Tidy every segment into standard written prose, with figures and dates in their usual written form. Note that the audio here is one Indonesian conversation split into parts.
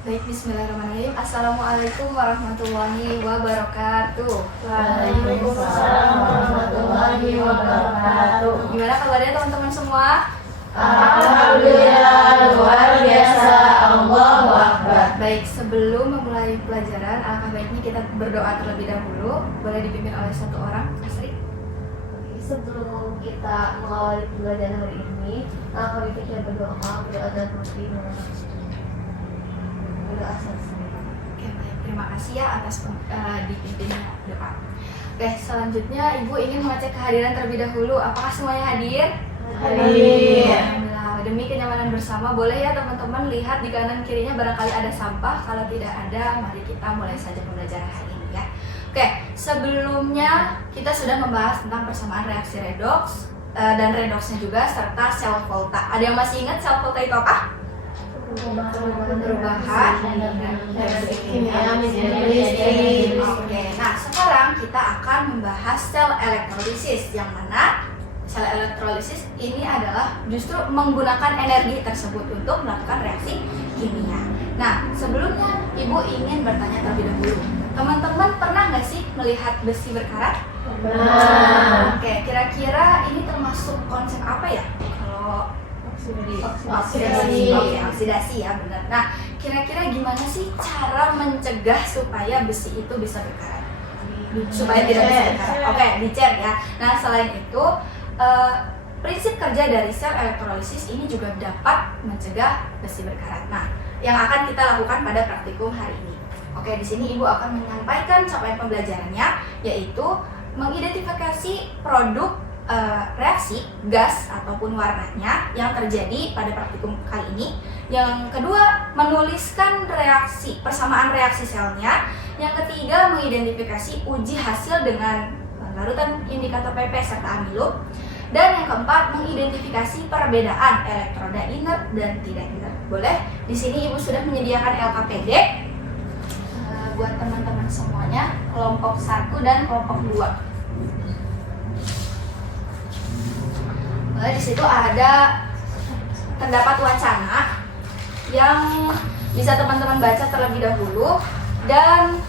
Baik, bismillahirrahmanirrahim. Assalamualaikum warahmatullahi wabarakatuh. Waalaikumsalam warahmatullahi wabarakatuh. Gimana kabarnya teman-teman semua? Alhamdulillah, luar biasa. Allahu Akbar. Baik, sebelum memulai pelajaran, alangkah baiknya kita berdoa terlebih dahulu. Boleh dipimpin oleh satu orang, Asri. Sebelum kita mengawali pelajaran hari ini, kami kita berdoa dan rutin berdoa selesai. Oke, baik. Terima kasih ya atas dipimpinnya doa. Oke, selanjutnya Ibu ingin mengecek kehadiran terlebih dahulu. Apakah semuanya hadir? Hadir. Alhamdulillah. Demi kenyamanan bersama, boleh ya teman-teman lihat di kanan kirinya barangkali ada sampah. Kalau tidak ada, mari kita mulai saja pembelajaran hari ini ya. Oke, sebelumnya kita sudah membahas tentang persamaan reaksi redoks dan redoksnya juga serta sel volta. Ada yang masih ingat sel volta itu apa? Perubahan Reaksi kimia menjadi listrik. Oke, nah sekarang kita akan membahas sel elektrolisis, yang mana sel elektrolisis ini adalah justru menggunakan energi tersebut untuk melakukan reaksi kimia. Nah, sebelumnya Ibu ingin bertanya terlebih dahulu. Teman-teman pernah nggak sih melihat besi berkarat? Nah, Oke, kira-kira ini termasuk konsep apa ya? Kalau oksidasi. Oke, oksidasi ya, benar. Nah, kira-kira gimana sih cara mencegah supaya besi itu bisa berkarat? Supaya tidak bisa berkarat. Oke, dicat ya. Nah, selain itu, prinsip kerja dari sel elektrolisis ini juga dapat mencegah besi berkarat. Nah, yang akan kita lakukan pada praktikum hari ini. Oke, di sini Ibu akan menyampaikan capaian pembelajarannya, yaitu mengidentifikasi produk reaksi, gas ataupun warnanya yang terjadi pada praktikum kali ini. Yang kedua, menuliskan reaksi, persamaan reaksi selnya. Yang ketiga, mengidentifikasi uji hasil dengan larutan indikator PP serta amilo. Dan yang keempat, mengidentifikasi perbedaan elektroda inert dan tidak inert. Boleh? Di sini Ibu sudah menyediakan LKPD buat teman-teman semuanya, kelompok 1 dan kelompok 2. Di situ ada terdapat wacana yang bisa teman-teman baca terlebih dahulu, dan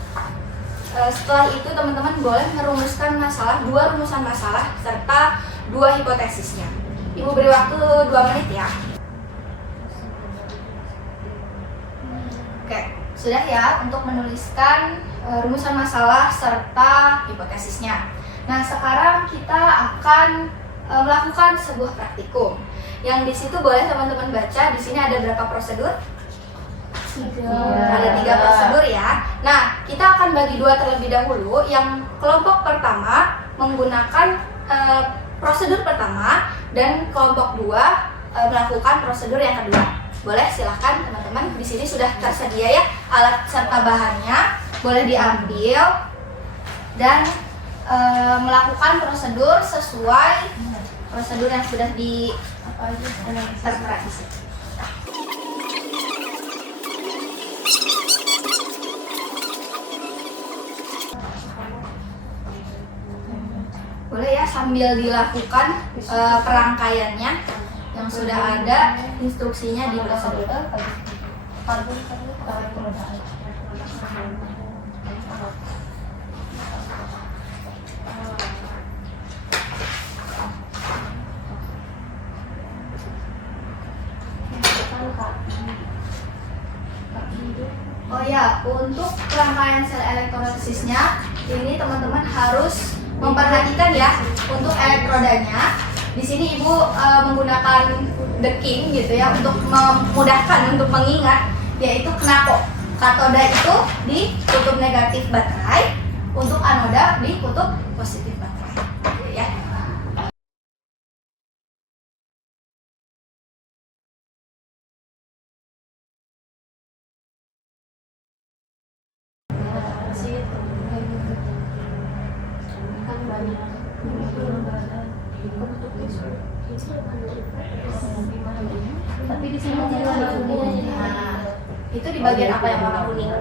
setelah itu teman-teman boleh merumuskan masalah, 2 rumusan masalah serta 2 hipotesisnya. Ibu beri waktu 2 menit ya. Oke, sudah ya untuk menuliskan rumusan masalah serta hipotesisnya. Nah, sekarang kita akan melakukan sebuah praktikum. Yang di situ boleh teman-teman baca. Di sini ada berapa prosedur? Ada 3 prosedur ya. Nah, kita akan bagi 2 terlebih dahulu. Yang kelompok pertama menggunakan prosedur pertama, dan kelompok 2 melakukan prosedur yang kedua. Boleh, silahkan teman-teman. Di sini sudah tersedia ya alat serta bahannya. Boleh diambil dan melakukan prosedur sesuai prosedur yang sudah tertera di sini. Boleh ya sambil dilakukan perangkaiannya yang sudah ada instruksinya di prosedur. Oh ya, untuk rangkaian sel elektrosisnya ini teman-teman harus memperhatikan ya untuk elektrodanya. Di sini Ibu menggunakan deking gitu ya untuk memudahkan untuk mengingat, yaitu knapo. Katoda itu di kutub negatif baterai, untuk anoda di kutub positif baterai. Gitu ya. Tapi di sini itu di bagian apa yang warna kuning?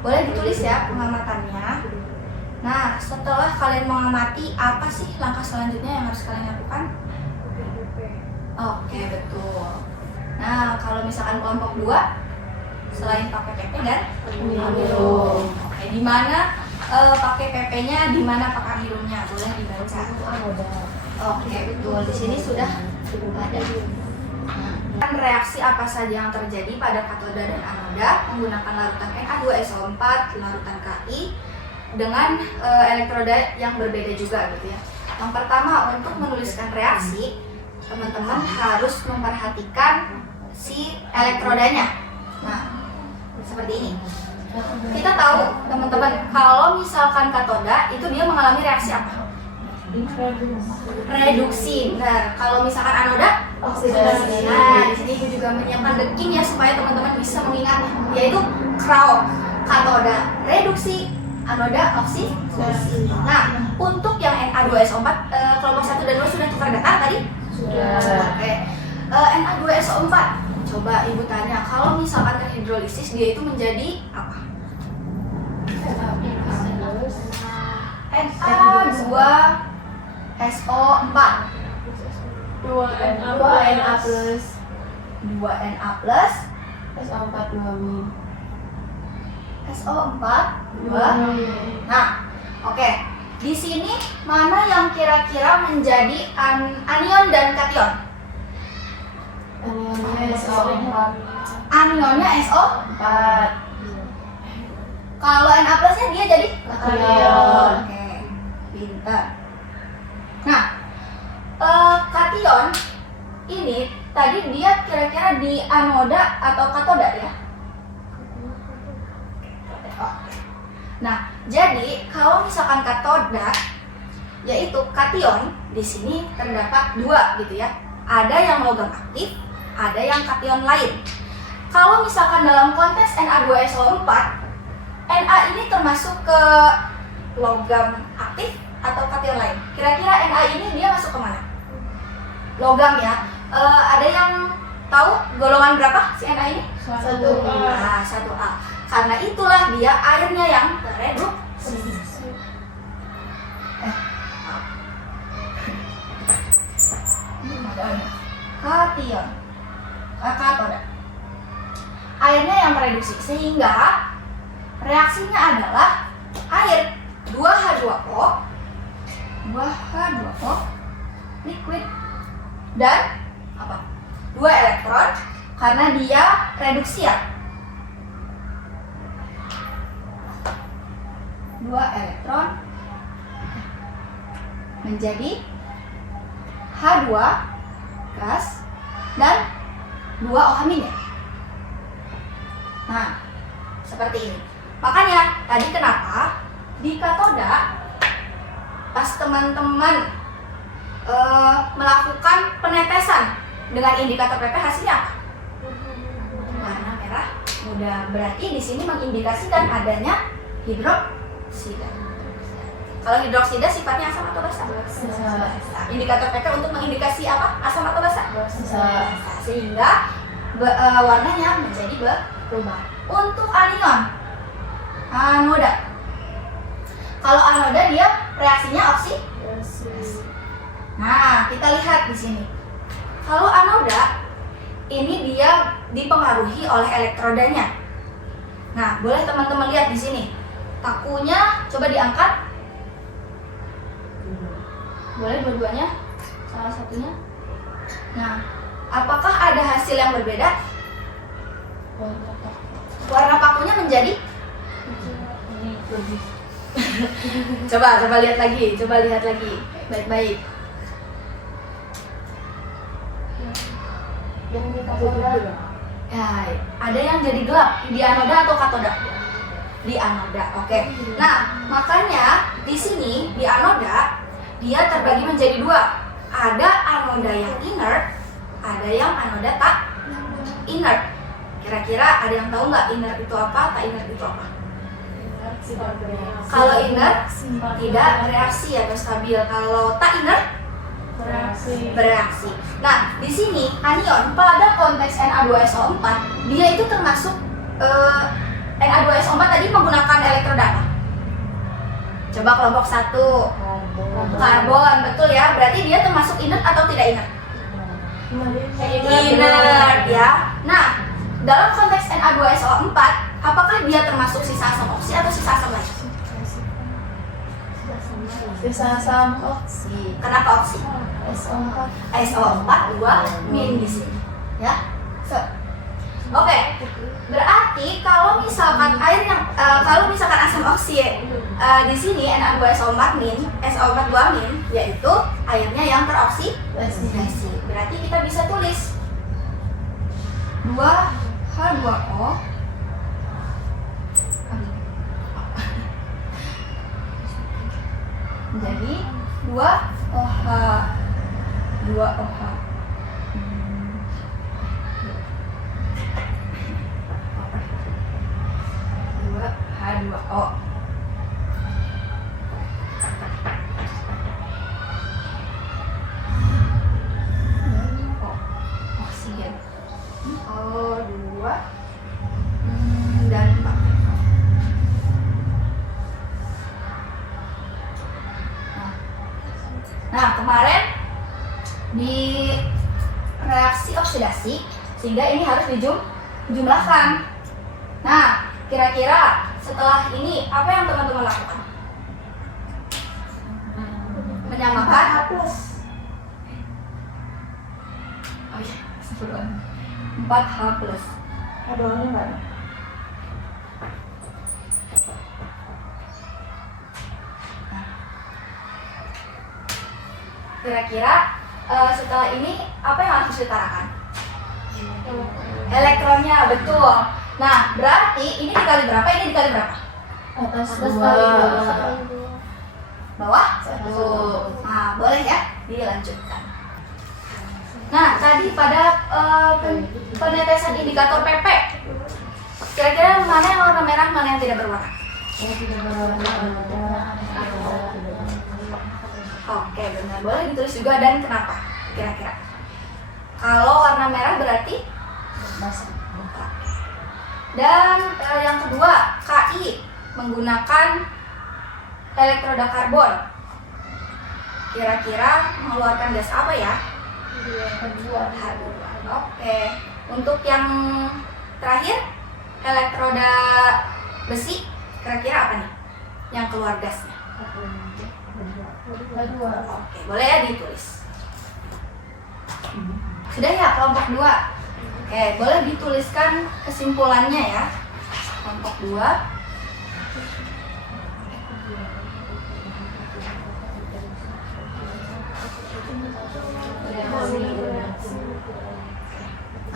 Boleh ditulis ya pengamatannya. Nah, setelah kalian mengamati, apa sih langkah selanjutnya yang harus kalian lakukan? Oke, betul. Nah, kalau misalkan kelompok 2 selain pakai PP dan Amidum. Oke, di mana pakai PP-nya, di mana pakai amidumnya? Boleh dibaca. Oke, betul. Di sini sudah ada. Reaksi apa saja yang terjadi pada katoda dan anoda menggunakan larutan Na2SO4, larutan Ki dengan elektroda yang berbeda juga gitu ya. Yang pertama, untuk menuliskan reaksi, teman-teman harus memperhatikan si elektrodanya. Nah, seperti ini. Kita tahu teman-teman kalau misalkan katoda itu dia mengalami reaksi apa? Reduksi. Nah, kalau misalkan anoda Oksidasi. Nah, di sini ibu juga menyiapkan the king ya supaya teman-teman bisa mengingatnya, yaitu Crow. Katoda reduksi, anoda oksidasi. Nah, untuk yang Na2SO4 kelompok 1 dan 2 sudah tukar data tadi? Sudah. Oke. Na2SO4. Coba ibu tanya, kalau misalkan kan hidrolisis dia itu menjadi apa? Na2SO4. 2Na plus 2Na plus SO4 2-. SO4 2. Nah, oke. Di sini mana yang kira-kira menjadi anion dan kation? Anionnya SO4. Anionnya SO4. Kalau Na plusnya dia jadi Kation. Oke, pintar. Nah, kation ini tadi dia kira-kira di anoda atau katoda ya? Nah, jadi kalau misalkan katoda, yaitu kation, di sini terdapat 2 gitu ya. Ada yang logam aktif, ada yang kation lain. Kalau misalkan dalam konteks Na2SO4, Na ini termasuk ke logam aktif atau kation lain. Kira-kira Na ini dia masuk ke mana? Logam ya. Ada yang tahu golongan berapa si Na ini? 1A. Nah, 1A. Karena itulah dia airnya yang tereduksi. Kation. Katoda. Airnya yang tereduksi sehingga reaksinya adalah air 2H2O 2H2O liquid dan apa? 2 elektron karena dia reduksi ya. 2 elektron menjadi H2 gas dan 2 OH minyak. Nah, seperti ini. Makanya tadi kenapa di katoda pas teman-teman melakukan penetesan dengan indikator PP hasilnya apa? Warna merah muda. Berarti di sini mengindikasikan adanya hidroksida. Kalau hidroksida sifatnya asam atau basa? Basa. Indikator PP untuk mengindikasi apa? Asam atau basa? Basa. Sehingga warnanya menjadi berubah. Untuk anion, anoda. Kalau anoda dia reaksinya oksidasi. Nah, kita lihat di sini. Kalau anoda ini dia dipengaruhi oleh elektrodanya. Nah, boleh teman-teman lihat di sini. Takunya coba diangkat. Boleh dua-duanya? Salah satunya. Nah, apakah ada hasil yang berbeda? Warna pakunya menjadi coba lihat lagi, baik-baik. Ya, ada yang jadi gelap di anoda atau katoda? Di anoda, oke. Nah, makanya di sini di anoda dia terbagi menjadi 2. Ada anoda yang inert, ada yang anoda tak inert. Kira-kira ada yang tahu nggak inert itu apa, tak inert itu apa? Kalau inert tidak bereaksi atau stabil. Kalau tak inert bereaksi. Nah, di sini anion pada konteks Na2SO4 dia itu termasuk Na2SO4 tadi menggunakan elektroda apa? Coba kelompok 1 karbon, betul ya. Berarti dia termasuk inert atau tidak inert? inert ya. Nah, dalam konteks Na2SO4, apakah dia termasuk sisa asam oksi atau sisa asam lain? Sisa asam oksi. Kenapa oksi? SO4. SO4 2 min di sini ya. Oke. Berarti kalau misalkan air yang kalau misalkan asam oksi di sini Na2SO4 min, SO4 2 min, yaitu airnya yang teroksidasi. Berarti kita bisa tulis 2H2O jadi 2OH 2OH 2H2O. Oksigen O2 dan 4. Nah, kemarin di reaksi oksidasi sehingga ini harus dijumlahkan. Nah, kira-kira setelah ini apa yang teman-teman lakukan? Menyamakan H+. Oh iya, sebelum 4H+. Aduh, Mbak. Kira-kira setelah ini apa yang harus ditarakan? Elektronnya, betul. Nah, berarti ini dikali berapa? Ini dikali berapa? Atas Terus 2. kali Bawah? 1. Nah, boleh ya dilanjutkan. Nah, tadi pada penetesan indikator PP, kira-kira mana yang warna merah, mana yang tidak berwarna? Yang tidak berwarna. Oke, benar. Boleh ditulis juga dan kenapa? Kira-kira. Kalau warna merah berarti Basah. dan yang kedua, KI menggunakan elektroda karbon. Kira-kira mengeluarkan gas apa ya? H2. Oke. Untuk yang terakhir, elektroda besi, kira-kira apa nih yang keluar gasnya? Oke, boleh ya ditulis. Sudah ya kelompok 2. Oke, boleh dituliskan kesimpulannya ya. Kelompok 2.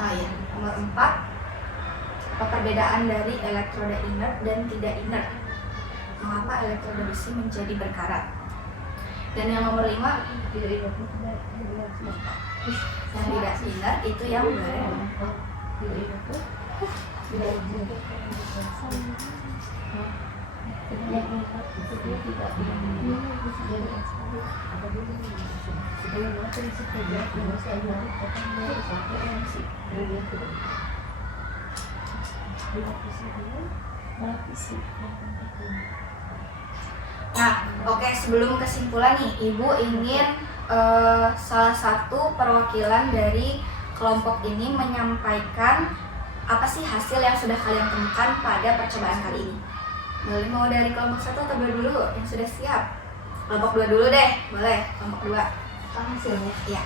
Ah ya, nomor 4. Apa perbedaan dari elektroda inert dan tidak inert? Mengapa elektroda besi menjadi berkarat? Dan yang nomor 5, yang tidak inert itu yang Nah, oke, sebelum kesimpulan nih, Ibu ingin salah satu perwakilan dari kelompok ini menyampaikan apa sih hasil yang sudah kalian temukan pada percobaan kali ini. Boleh mau dari kelompok 1 atau 2 dulu yang sudah siap? Kelompok 2 dulu deh, boleh. Kelompok 2. hasilnya. Iya.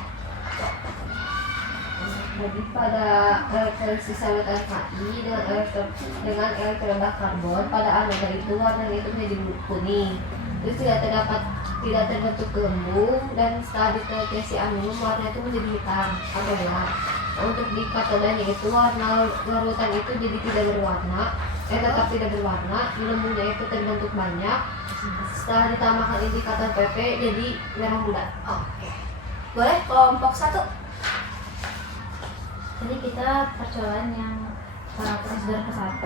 Jadi pada elektrolisis saluran KI dengan elektroda karbon pada anoda itu warnanya itu menjadi kuning. Terus tidak terbentuk gelembung dan setelah ditetes aluminium warna itu menjadi hitam atau gelap. Untuk di katodanya itu warna larutan itu jadi tidak berwarna, tetap tidak berwarna, gelembungnya itu terbentuk banyak. Setelah ditambahkan indikator PP jadi merah muda. Oke. Boleh kelompok 1. Jadi kita percobaan yang prosedur ke-1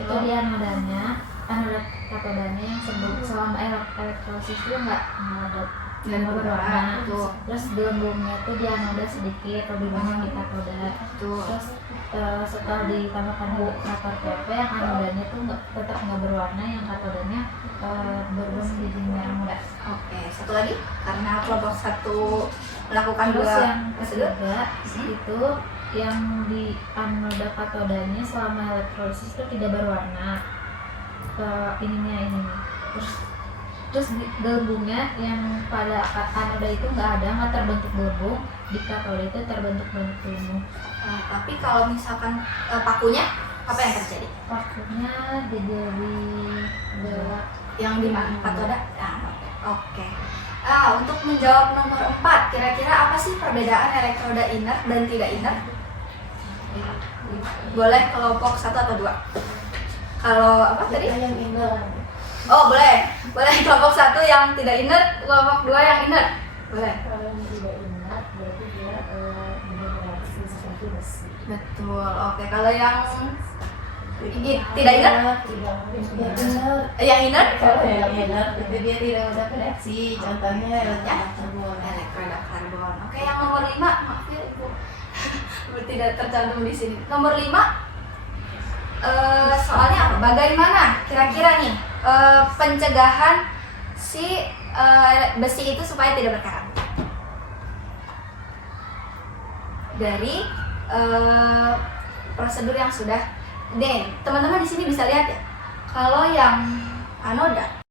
itu di anodanya, anoda katodanya yang selama elektrolisis itu nggak berwarna. Terus gelembungnya itu di anoda sedikit, lebih banyak di katoda. Terus setelah ditambahkan indikator PP yang anodanya itu tetap nggak berwarna, yang katodanya berubah menjadi merah muda. Oke, satu lagi karena kelompok 1 melakukan Terus 2 yang prosedur. ketiga itu yang di anoda katodanya selama elektrolisis itu tidak berwarna ininya. Terus gelembungnya yang pada anoda itu nggak terbentuk gelembung, di katoda itu terbentuk gelembung. Tapi kalau misalkan pakunya apa yang terjadi? Pakunya jadi gelap. Yang di mana katoda? Oke. Untuk menjawab nomor 4, kira-kira apa sih perbedaan elektroda inert dan tidak inert? Boleh kelompok 1 atau 2? Kalau apa tadi? Yang inert. Oh, boleh kelompok 1 yang tidak inert, kelompok 2 yang inert. Boleh. Kalau yang tidak inert berarti dia bereaksi seperti besi. Betul. Oke, kalau yang tidak inert? Yang inert? Kalau yang inert itu dia tidak ada reaksi. Contohnya elektroda karbon. Elektroda karbon. Oke, yang nomor 5, maaf ya Ibu. Tidak tercantum di sini. Nomor 5, soalnya apa? Bagaimana kira-kira nih pencegahan si besi itu supaya tidak berkarat? Dari prosedur yang sudah teman-teman di sini bisa lihat ya. Kalau yang anoda